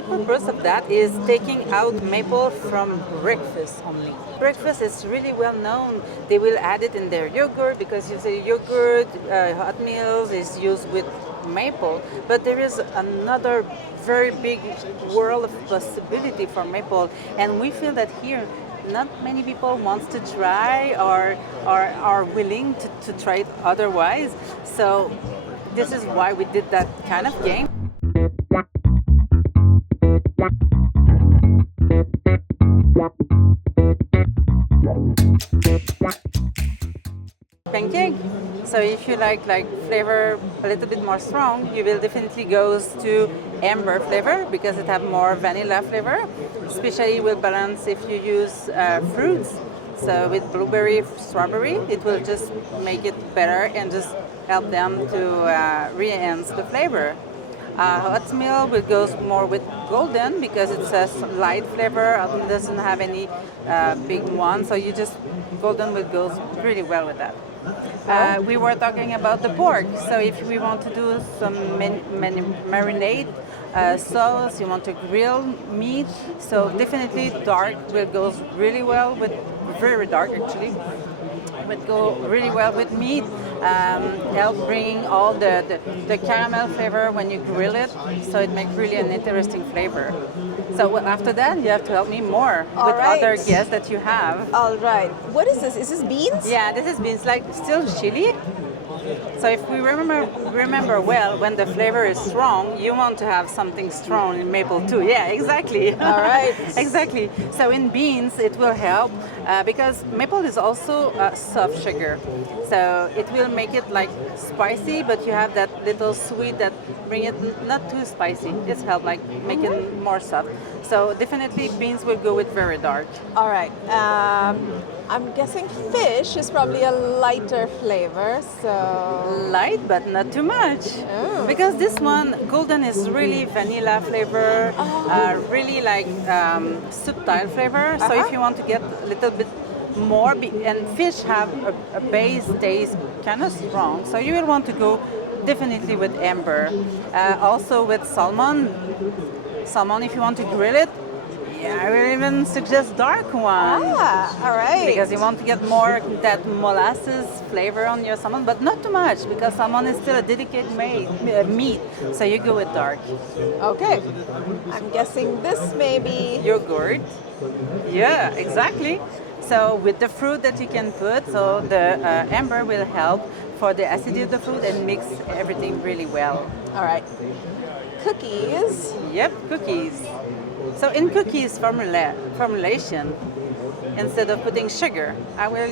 real purpose of that is taking out maple from breakfast only. Breakfast is really well known. They will add it in their yogurt because you say yogurt, hot meals is used with maple. But there is another very big world of possibility for maple, and we feel that here not many people wants to try or are willing to try it otherwise. So this is why we did that kind of game. Pancake. So if you like flavor a little bit more strong, you will definitely go to amber flavor because it have more vanilla flavor. Especially will balance if you use fruits. So with blueberry, strawberry, it will just make it better and just help them to re-enhance the flavor. Hot milk will go more with golden because it's a light flavor. It doesn't have any big one, so you just golden will go really well with that. We were talking about the pork. So if we want to do some marinade sauce, you want to grill meat, so definitely dark will go really well with very dark actually. Would go really well with meat. Help bring all the caramel flavor when you grill it, so it makes really an interesting flavor. So after that, you have to help me more with other guests that you have. All right. What is this? Is this beans? Yeah, this is beans, like still chili. So if we remember well, when the flavor is strong, you want to have something strong in maple too. Yeah, exactly. All right. Exactly. So in beans, it will help because maple is also a soft sugar. So it will make it like spicy, but you have that little sweet that bring it not too spicy. It's help like make it more soft. So definitely beans will go with very dark. All right. I'm guessing fish is probably a lighter flavor, so... Light, but not too much. Oh. Because this one, golden is really vanilla flavor, really like subtle flavor. So if you want to get a little bit more, and fish have a base taste kind of strong, so you will want to go definitely with amber. Also with salmon. Salmon, if you want to grill it, yeah, I will even suggest dark one. All right. Because you want to get more that molasses flavor on your salmon, but not too much because salmon is still a delicate meat. So you go with dark. Okay. I'm guessing this may be... Yogurt. Yeah, exactly. So with the fruit that you can put, so the amber will help for the acidity of the fruit and mix everything really well. All right. Cookies. Yep, cookies. So in cookies formulation, instead of putting sugar, I will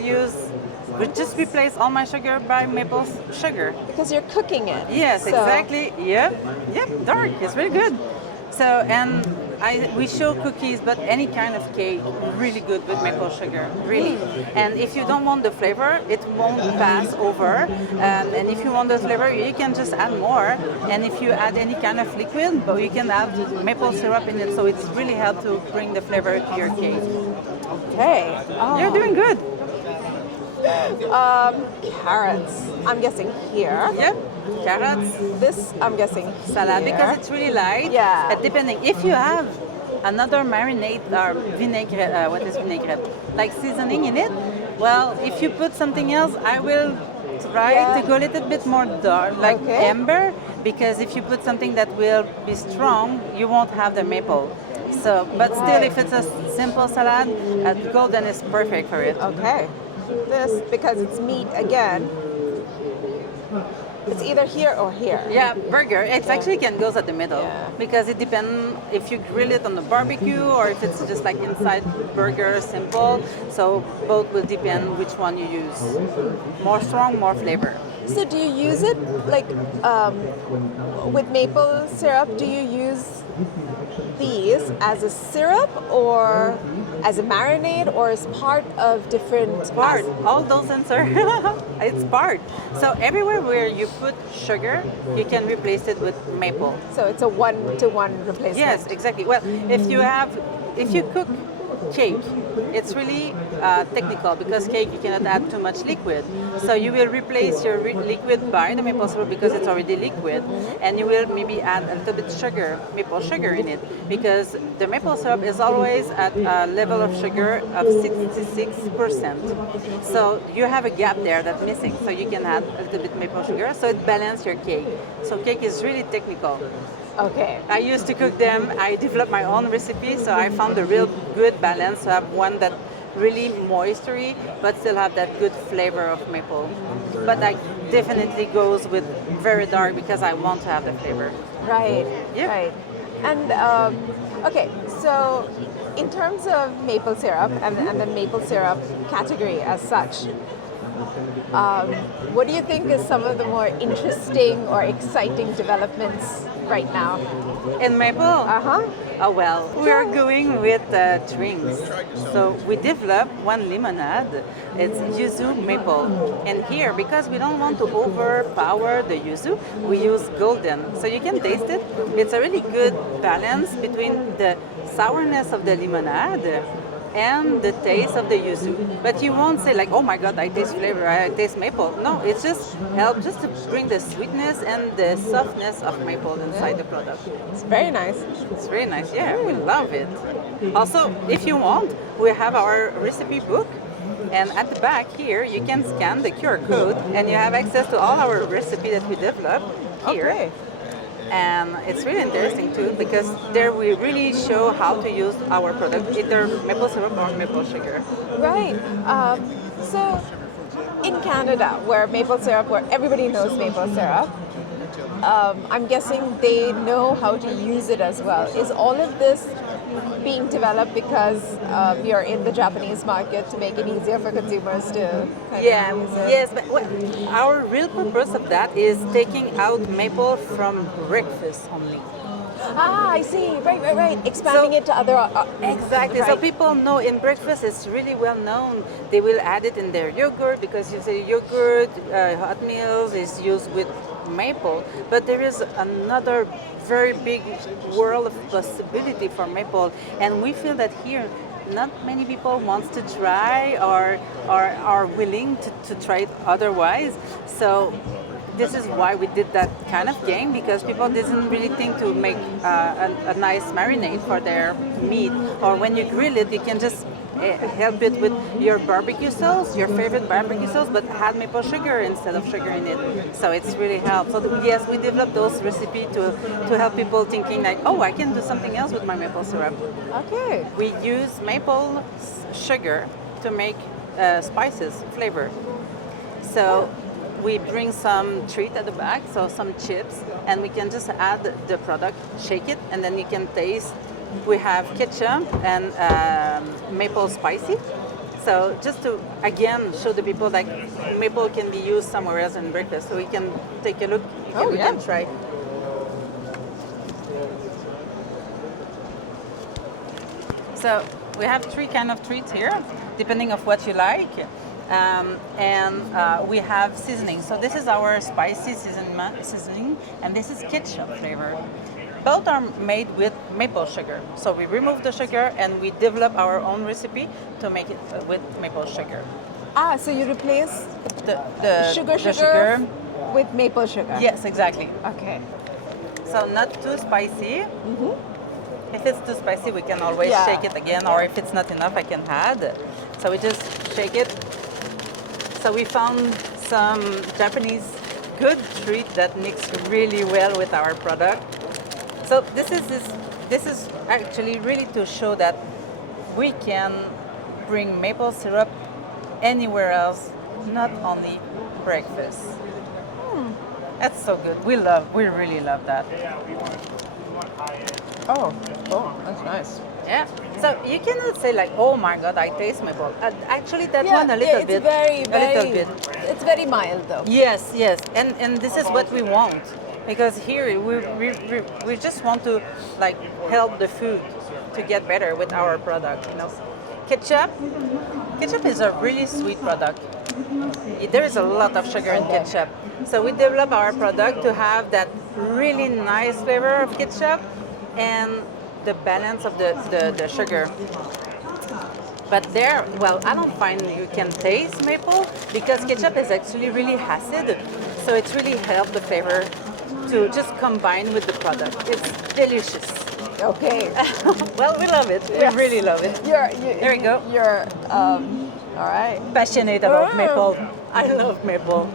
just replace all my sugar by maple sugar. Because you're cooking it. Yes, so. exactly. Yep, dark. It's really good. So, and we show cookies, but any kind of cake, really good with maple sugar, really. And if you don't want the flavor, it won't pass over. And if you want the flavor, you can just add more. And if you add any kind of liquid, but you can add maple syrup in it, so it's really help to bring the flavor to your cake. Okay. Oh. You're doing good. Carrots. I'm guessing here. Yep. Carrots. This, I'm guessing Salad, here. because it's really light. Yeah. Depending, if you have another marinade or vinaigrette, what is vinaigrette? Like seasoning in it. Well, if you put something else, I will try to go a little bit more dark, like amber, because if you put something that will be strong, you won't have the maple. So, but still, if it's a simple salad, golden is perfect for it. Okay. This, because it's meat again, it's either here or here. Yeah, burger. It actually can go at the middle because it depends if you grill it on the barbecue or if it's just like inside burger, simple. So both will depend which one you use. More strong, more flavor. So do you use it like with maple syrup? Do you use these as a syrup or as a marinade or as part of different... Part. All those answer. It's part. So everywhere where you put sugar, you can replace it with maple. So it's a 1-to-1 replacement. Yes, exactly. Well, if you cook cake. It's really technical because cake you cannot add too much liquid. So you will replace your liquid by the maple syrup because it's already liquid, and you will maybe add a little bit sugar, maple sugar in it, because the maple syrup is always at a level of sugar of 66%. So you have a gap there that's missing. So you can add a little bit maple sugar, so it balances your cake. So cake is really technical. Okay. I used to cook them. I developed my own recipe, so I found a real good balance to have one that really moistery, but still have that good flavor of maple. But that definitely goes with very dark because I want to have the flavor. Right. Yeah. Right. And okay, so in terms of maple syrup and the maple syrup category as such, what do you think is some of the more interesting or exciting developments right now? In maple? Uh-huh. Oh well, we are going with drinks. So we developed one lemonade. It's yuzu maple. And here, because we don't want to overpower the yuzu, we use golden. So you can taste it. It's a really good balance between the sourness of the lemonade and the taste of the yuzu. But you won't say like, oh my god, I taste flavor, I taste maple. No, it's just help just to bring the sweetness and the softness of maple inside the product. It's very nice. It's very nice, yeah, we love it. Also, if you want, we have our recipe book, and at the back here, you can scan the QR code and you have access to all our recipe that we developed here. Okay. And it's really interesting too because there we really show how to use our product, either maple syrup or maple sugar. Right. So in Canada, where maple syrup, where everybody knows maple syrup, I'm guessing they know how to use it as well. Is all of this being developed because you're in the Japanese market to make it easier for consumers to kind Yeah, of use it? yes, but our real purpose of that is taking out maple from breakfast only. Ah, I see. Right. Expanding it to other. Exactly. So right. people know in breakfast it's really well known. They will add it in their yogurt because you say yogurt, hot meals is used with maple. But there is another very big world of possibility for maple, and we feel that here not many people wants to try or are willing to try it otherwise. So this is why we did that kind of game, because people didn't really think to make a nice marinade for their meat, or when you grill it you can just help it with your barbecue sauce, your favorite barbecue sauce, but add maple sugar instead of sugar in it. So it's really helped. So yes, we developed those recipes to help people thinking like, oh, I can do something else with my maple syrup. Okay. We use maple sugar to make spices, flavor. So we bring some treat at the back, so some chips, and we can just add the product, shake it, and then you can taste. We have ketchup and maple spicy. So just to, again, show the people that maple can be used somewhere else in breakfast. So we can take a look, we can try. So we have three kind of treats here, depending of what you like. We have seasoning. So this is our spicy seasoning, and this is ketchup flavor. Both are made with maple sugar. So we remove the sugar and we develop our own recipe to make it with maple sugar. Ah, so you replace The sugar with maple sugar. Yes, exactly. Okay. So not too spicy. Mm-hmm. If it's too spicy, we can always shake it again, or if it's not enough, I can add. So we just shake it. So we found some Japanese good treat that mix really well with our product. So this is actually really to show that we can bring maple syrup anywhere else, not only breakfast. That's so good. We really love that. Oh, that's nice. Yeah. So you cannot say like, oh my God, I taste maple. Actually, that one a little bit. It's very mild though. Yes, and this is what we want, because here we just want to like help the food to get better with our product. You know, ketchup is a really sweet product. There is a lot of sugar in ketchup, so we develop our product to have that really nice flavor of ketchup and the balance of the sugar. But there, well, I don't find you can taste maple because ketchup is actually really acid. So it's really helped the flavor to just combine with the product. It's delicious. Okay. Well, we love it. Yes. We really love it. There we go. You're all right. Passionate about maple. I love maple.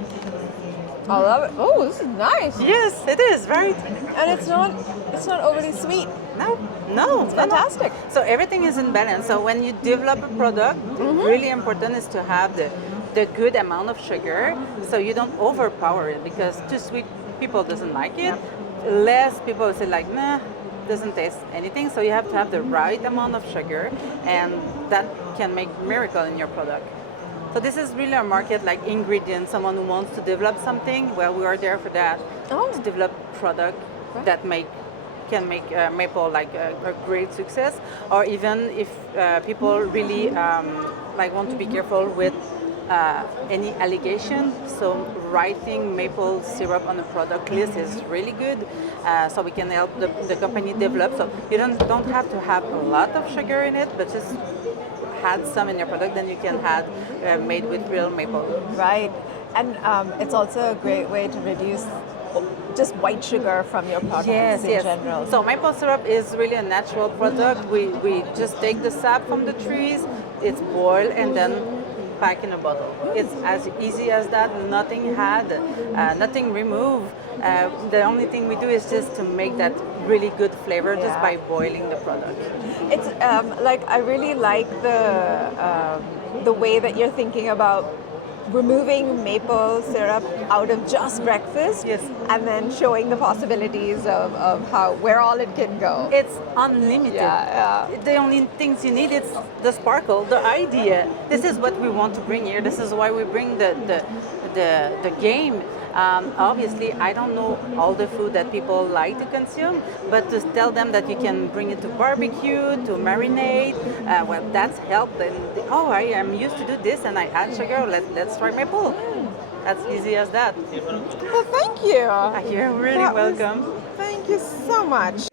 I love it. Oh, this is nice. Yes, it is, right? And it's not overly sweet. No, It's fantastic. So everything is in balance. So when you develop a product, really important is to have the good amount of sugar, so you don't overpower it, because too sweet people doesn't like it. Less people will say like, nah, doesn't taste anything. So you have to have the right amount of sugar, and that can make miracle in your product. So this is really a market like ingredients. Someone who wants to develop something, well, we are there for that. To develop product that can make maple like a great success, or even if people really like want to be careful with any allegation. So writing maple syrup on the product list is really good. So we can help the company develop. So you don't have to have a lot of sugar in it, but just add some in your product, then you can have made with real maple. Right. And it's also a great way to reduce just white sugar from your products in general. So maple syrup is really a natural product. We just take the sap from the trees, it's boiled, and then pack in a bottle. It's as easy as that. Nothing nothing removed. The only thing we do is just to make that really good flavor just by boiling the product. It's like I really like the way that you're thinking about removing maple syrup out of just breakfast, and then showing the possibilities of where all it can go. It's unlimited. The only things you need is the sparkle, the idea. This is what we want to bring here. This is why we bring the game. Obviously, I don't know all the food that people like to consume, but to tell them that you can bring it to barbecue, to marinade, well, that's helped. And I am used to do this, and I add sugar. Let's try maple. That's easy as that. Well, thank you. You're really welcome. Thank you so much.